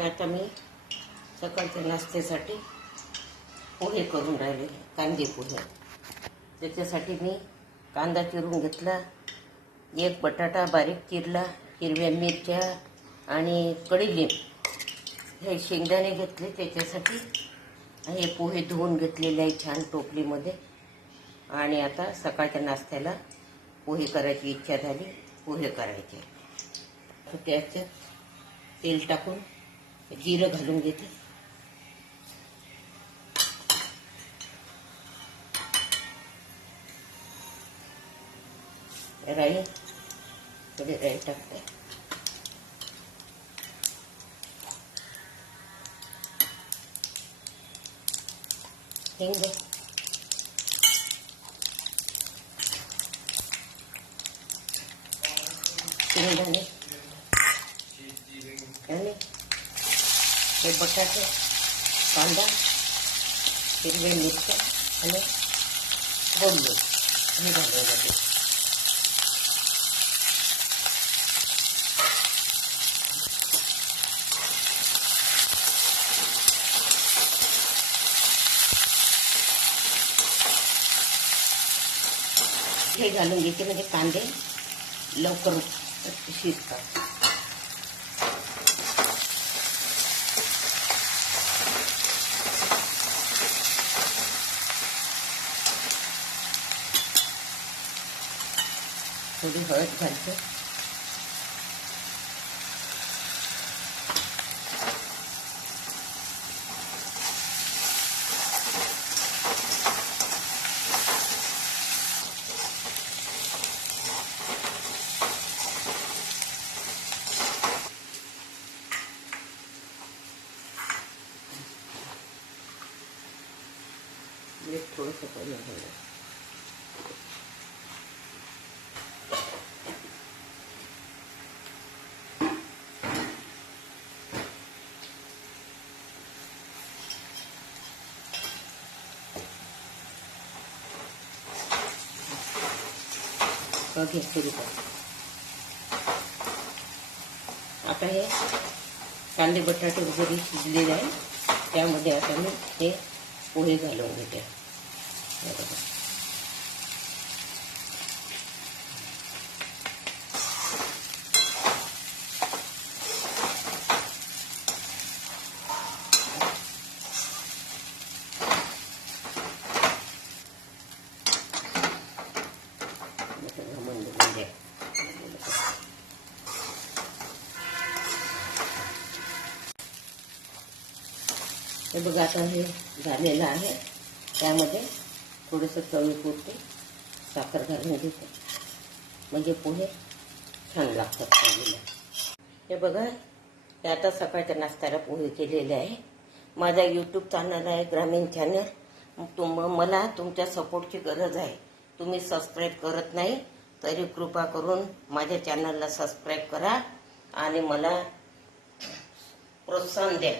आता मी सकाळच्या नाश्त्यासाठी पोहे करून राहिले, कांदे पोहे. त्याच्यासाठी मी कांदा चिरून घेतला, एक बटाटा बारीक चिरला, हिरव्या मिरच्या आणि कढीलिंब हे शेंगदाणे घेतले. त्याच्यासाठी हे पोहे धुवून घेतलेले आहे छान टोपलीमध्ये. आणि आता सकाळच्या नाश्त्याला पोहे करायची इच्छा झाली, पोहे करायचे. त्याच्यात तेल टाकून जिरं घालून घेते. राई, थोडी राई टाकते. हिंग, शेंगदाणे आणि हे बटाटे, कांदा, हिरव्या मिरच्या आणि बोलले हे घालून जाते. हे घालून घेते म्हणजे कांदे लवकर शिजतात. थोडी हळद घालते. थोडंसं पाणी घालून बघे सुरू कर. आता हे कांदे बटाटे वगैरे शिजलेले आहे, त्यामध्ये आता मी हे पोहे घालून घेते. हे बघा आता हे झालेलं आहे. त्यामध्ये थोडंसं चवीपुरते साखर घालून घेते, म्हणजे पोहे छान लागतात खायला. हे बघा, हे आता सकाळच्या नाश्त्याला पोहे केलेले आहे. माझा यूट्यूब चॅनल आहे ग्रामीण चॅनल. मला तुमच्या सपोर्टची गरज आहे. तुम्ही सबस्क्राईब करत नाही तरी कृपा करून माझ्या चॅनलला सबस्क्राईब करा आणि मला प्रोत्साहन द्या.